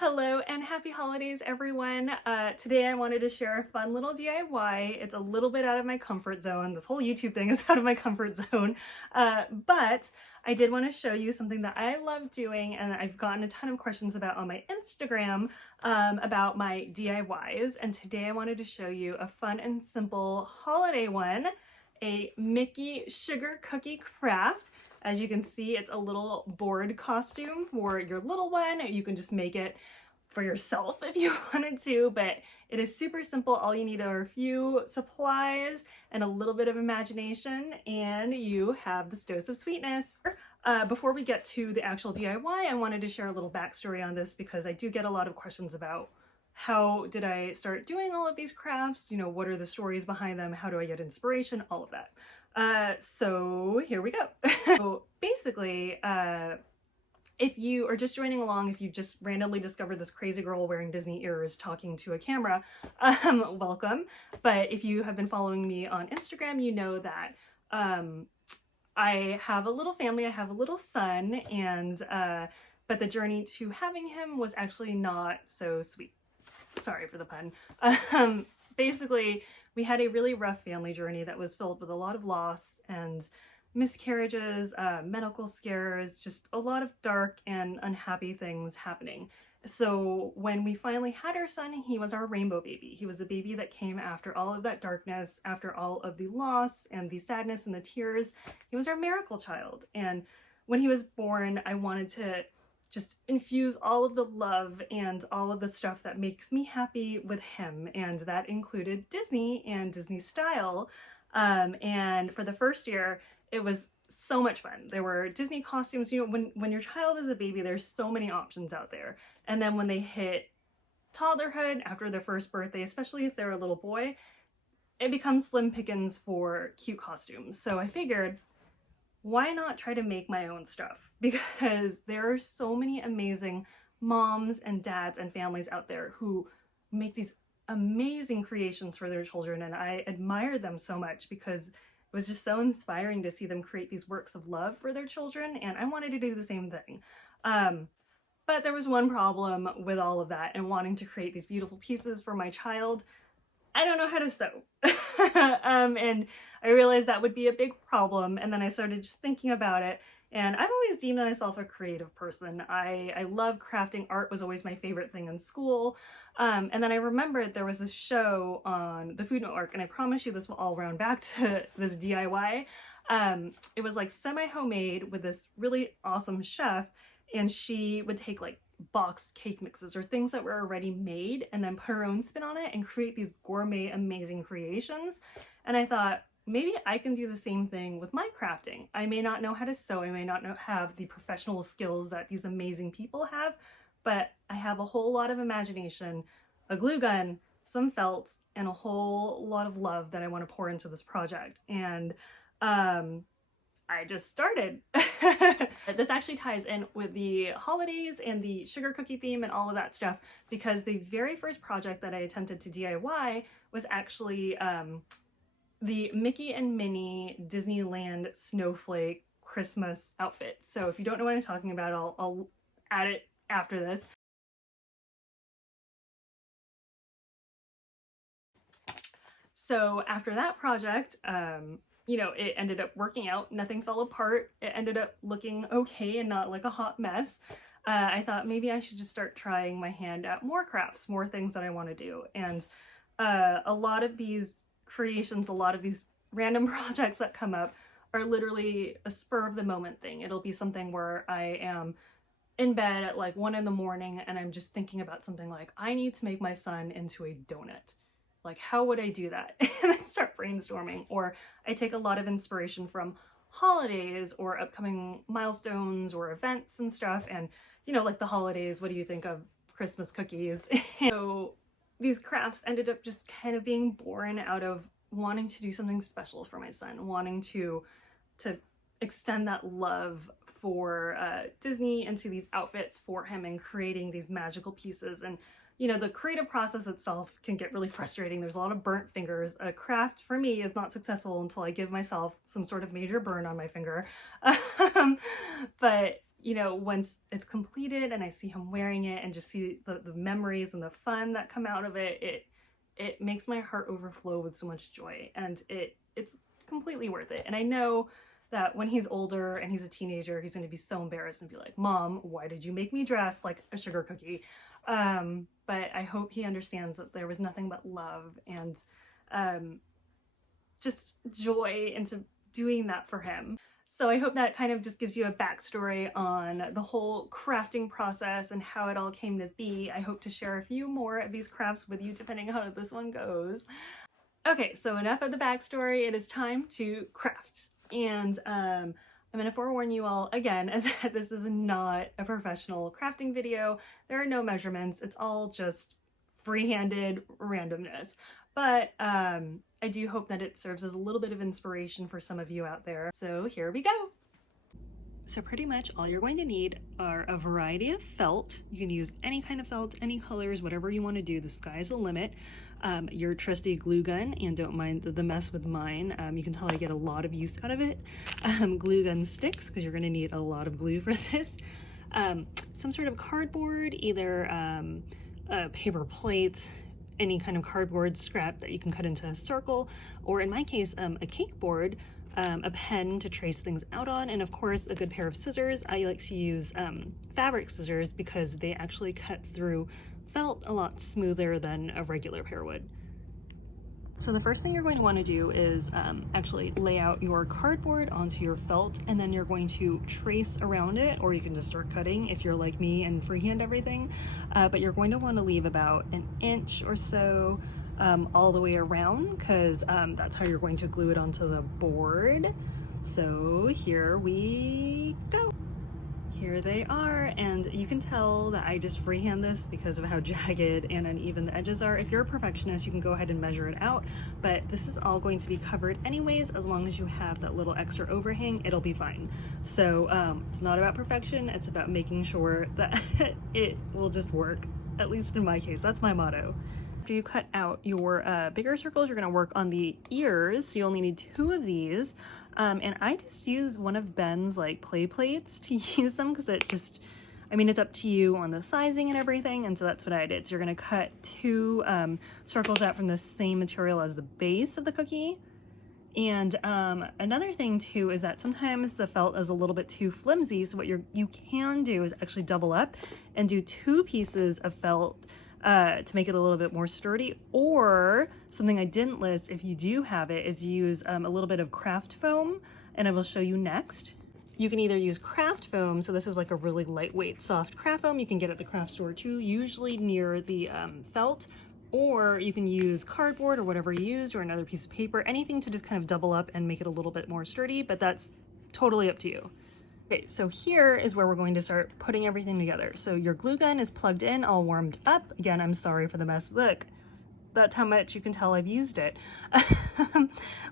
Hello and happy holidays, everyone. Today I wanted to share a fun little DIY. It's a little bit out of my comfort zone. This whole YouTube thing is out of my comfort zone. But I did want to show you something that I love doing and I've gotten a ton of questions about on my Instagram about my DIYs. And today I wanted to show you a fun and simple holiday one, a Mickey sugar cookie craft. As you can see, it's a little board costume for your little one. You can just make it for yourself if you wanted to, but it is super simple. All you need are a few supplies and a little bit of imagination, and you have this dose of sweetness. Before we get to the actual DIY, I wanted to share a little backstory on this because I do get a lot of questions about how did I start doing all of these crafts? What are the stories behind them? How do I get inspiration? All of that. So here we go. So basically, if you are just joining along, if you just randomly discovered this crazy girl wearing Disney ears talking to a camera, welcome. But if you have been following me on Instagram, you know that I have a little family, I have a little son, and but the journey to having him was actually not so sweet. Sorry for the pun. Basically, we had a really rough family journey that was filled with a lot of loss and miscarriages, medical scares, just a lot of dark and unhappy things happening. So when we finally had our son, he was our rainbow baby. He was the baby that came after all of that darkness, after all of the loss and the sadness and the tears. He was our miracle child. And when he was born, I wanted to just infuse all of the love and all of the stuff that makes me happy with him, and that included Disney and Disney style. And for the first year, it was so much fun. There were Disney costumes. When your child is a baby, there's so many options out there. And then when they hit toddlerhood, after their first birthday, especially if they're a little boy, it becomes slim pickings for cute costumes. So I figured, why not try to make my own stuff? Because there are so many amazing moms and dads and families out there who make these amazing creations for their children, and I admire them so much because it was just so inspiring to see them create these works of love for their children, and I wanted to do the same thing. But there was one problem with all of that and wanting to create these beautiful pieces for my child. I don't know how to sew. And I realized that would be a big problem, and then I started just thinking about it, and I've always deemed myself a creative person. I love crafting. Art was always my favorite thing in school. And then I remembered there was this show on the Food Network, and I promise you this will all round back to this DIY. It was like semi-homemade with this really awesome chef, and she would take like boxed cake mixes or things that were already made and then put her own spin on it and create these gourmet amazing creations. And I thought, maybe I can do the same thing with my crafting. I may not know how to sew, I may not have the professional skills that these amazing people have, but I have a whole lot of imagination, a glue gun, some felt, and a whole lot of love that I want to pour into this project. And I just started. This actually ties in with the holidays and the sugar cookie theme and all of that stuff, because the very first project that I attempted to DIY was actually the Mickey and Minnie Disneyland Snowflake Christmas outfit. So if you don't know what I'm talking about, I'll add it after this. So after that project, it ended up working out. Nothing fell apart. It ended up looking okay and not like a hot mess. I thought maybe I should just start trying my hand at more crafts, more things that I want to do. And a lot of these creations, a lot of these random projects that come up are literally a spur of the moment thing. It'll be something where I am in bed at like 1 in the morning and I'm just thinking about something like, I need to make my son into a donut. Like, how would I do that? And then start brainstorming. Or I take a lot of inspiration from holidays or upcoming milestones or events and stuff. And, like the holidays, what do you think of Christmas cookies? So these crafts ended up just kind of being born out of wanting to do something special for my son, wanting to extend that love for Disney into these outfits for him and creating these magical pieces. And the creative process itself can get really frustrating. There's a lot of burnt fingers. A craft for me is not successful until I give myself some sort of major burn on my finger. But you know, once it's completed and I see him wearing it and just see the memories and the fun that come out of it, it makes my heart overflow with so much joy, and it's completely worth it. And I know that when he's older and he's a teenager, he's going to be so embarrassed and be like, Mom, why did you make me dress like a sugar cookie? But I hope he understands that there was nothing but love and just joy into doing that for him. So I hope that kind of just gives you a backstory on the whole crafting process and how it all came to be. I hope to share a few more of these crafts with you depending on how this one goes. Okay, so enough of the backstory. It is time to craft. And I'm going to forewarn you all again that this is not a professional crafting video. There are no measurements. It's all just free-handed randomness. But I do hope that it serves as a little bit of inspiration for some of you out there. So here we go. So pretty much all you're going to need are a variety of felt. You can use any kind of felt, any colors, whatever you want to do. The sky's the limit. Your trusty glue gun, and don't mind the mess with mine. You can tell I get a lot of use out of it. Glue gun sticks, because you're going to need a lot of glue for this. Some sort of cardboard, either paper plates, any kind of cardboard scrap that you can cut into a circle, or in my case, a cake board, a pen to trace things out on, and of course a good pair of scissors. I like to use fabric scissors because they actually cut through felt a lot smoother than a regular pair would. So the first thing you're going to want to do is actually lay out your cardboard onto your felt, and then you're going to trace around it, or you can just start cutting if you're like me and freehand everything. But you're going to want to leave about an inch or so all the way around, because that's how you're going to glue it onto the board. So here we go. Here they are, and you can tell that I just freehand this because of how jagged and uneven the edges are. If you're a perfectionist, you can go ahead and measure it out, but this is all going to be covered anyways. As long as you have that little extra overhang, it'll be fine. So it's not about perfection, it's about making sure that it will just work, at least in my case. That's my motto. After you cut out your bigger circles, you're going to work on the ears. So you only need 2 of these, and I just use one of Ben's like play plates to use them, because it just, I mean, it's up to you on the sizing and everything, and so that's what I did. So you're going to cut 2 circles out from the same material as the base of the cookie. And another thing too is that sometimes the felt is a little bit too flimsy, so what you can do is actually double up and do 2 pieces of felt to make it a little bit more sturdy. Or something I didn't list, if you do have it, is use a little bit of craft foam, and I will show you next. You can either use craft foam, so this is like a really lightweight soft craft foam you can get at the craft store too, usually near the felt, or you can use cardboard or whatever you used, or another piece of paper, anything to just kind of double up and make it a little bit more sturdy, but that's totally up to you. Okay, so here is where we're going to start putting everything together. So your glue gun is plugged in, all warmed up. Again, I'm sorry for the mess. Look, that's how much you can tell I've used it.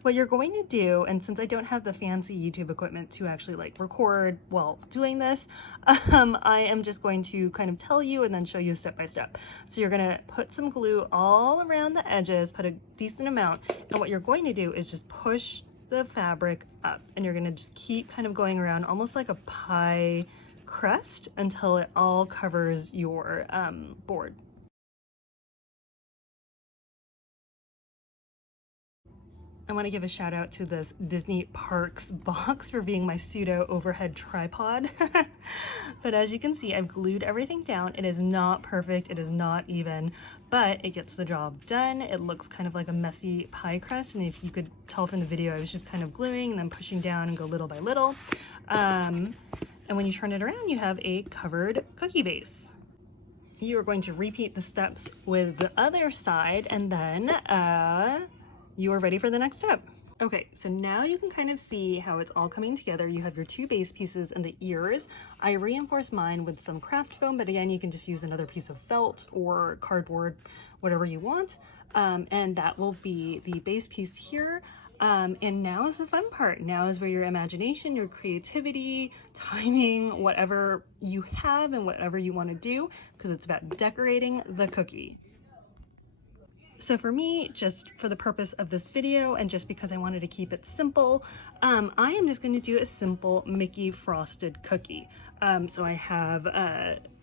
What you're going to do, and since I don't have the fancy YouTube equipment to actually like record while doing this, I am just going to kind of tell you and then show you step by step. So you're gonna put some glue all around the edges, put a decent amount, and what you're going to do is just push the fabric up, and you're gonna just keep kind of going around almost like a pie crust until it all covers your board. I want to give a shout out to this Disney Parks box for being my pseudo overhead tripod. But as you can see, I've glued everything down. It is not perfect, it is not even, but it gets the job done. It looks kind of like a messy pie crust, and if you could tell from the video, I was just kind of gluing and then pushing down and go little by little. And when you turn it around, you have a covered cookie base. You are going to repeat the steps with the other side, and then you are ready for the next step. Okay, so now you can kind of see how it's all coming together. You have your 2 base pieces and the ears. I reinforced mine with some craft foam, but again, you can just use another piece of felt or cardboard, whatever you want. And that will be the base piece here. And now is the fun part. Now is where your imagination, your creativity, timing, whatever you have and whatever you want to do, because it's about decorating the cookie. So for me, just for the purpose of this video and just because I wanted to keep it simple, I am just going to do a simple Mickey frosted cookie. So I have,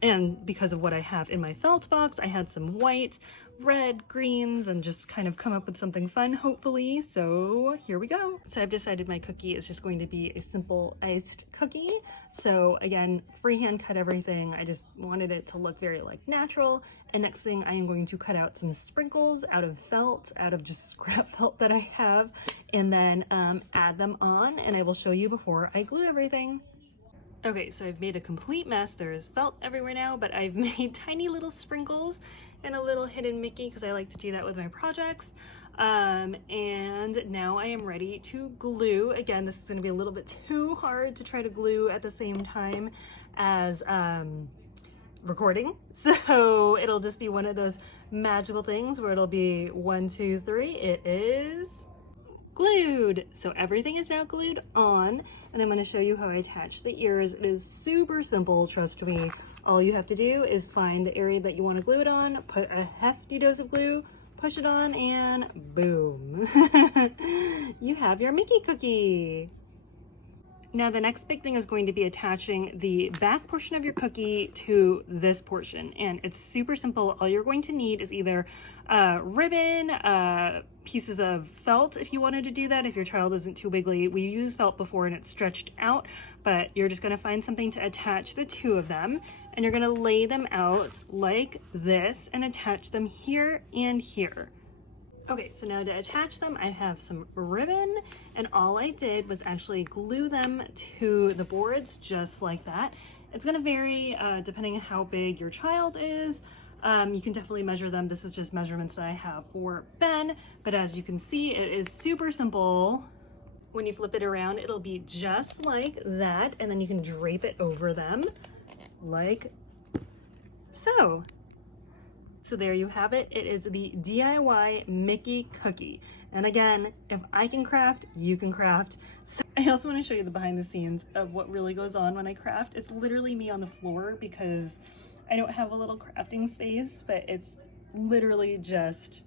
and because of what I have in my felt box, I had some white, red, greens, and just kind of come up with something fun, hopefully. So here we go. So I've decided my cookie is just going to be a simple iced cookie. So again, freehand cut everything. I just wanted it to look very like natural. And next thing, I am going to cut out some sprinkles out of felt, out of just scrap felt that I have, and then add them on, and I will show you before I glue everything. Okay, so I've made a complete mess. There's felt everywhere now, but I've made tiny little sprinkles and a little hidden Mickey because I like to do that with my projects. And now I am ready to glue. Again, this is going to be a little bit too hard to try to glue at the same time as recording. So it'll just be one of those magical things where it'll be 1, 2, 3. It is glued. So everything is now glued on, and I'm going to show you how I attach the ears. It is super simple, trust me. All you have to do is find the area that you want to glue it on, put a hefty dose of glue, push it on, and boom. You have your Mickey cookie. Now the next big thing is going to be attaching the back portion of your cookie to this portion, and it's super simple. All you're going to need is either ribbon, pieces of felt if you wanted to do that, if your child isn't too wiggly. We used felt before and it's stretched out, but you're just going to find something to attach the two of them, and you're going to lay them out like this and attach them here and here. Okay, so now to attach them, I have some ribbon, and all I did was actually glue them to the boards just like that. It's gonna vary depending on how big your child is. You can definitely measure them. This is just measurements that I have for Ben, but as you can see, it is super simple. When you flip it around, it'll be just like that, and then you can drape it over them like so. So there you have it. It is the DIY Mickey cookie. And again, if I can craft, you can craft. So I also want to show you the behind the scenes of what really goes on when I craft. It's literally me on the floor because I don't have a little crafting space, but it's literally just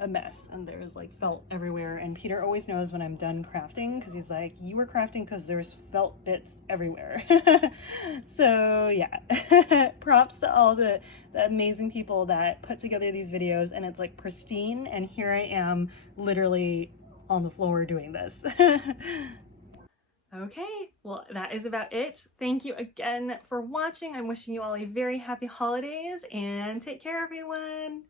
a mess, and there's like felt everywhere, and Peter always knows when I'm done crafting because he's like, you were crafting because there's felt bits everywhere. So yeah, props to all the amazing people that put together these videos, and it's like pristine, and here I am literally on the floor doing this. Okay, well, that is about it. Thank you again for watching. I'm wishing you all a very happy holidays, and take care, everyone.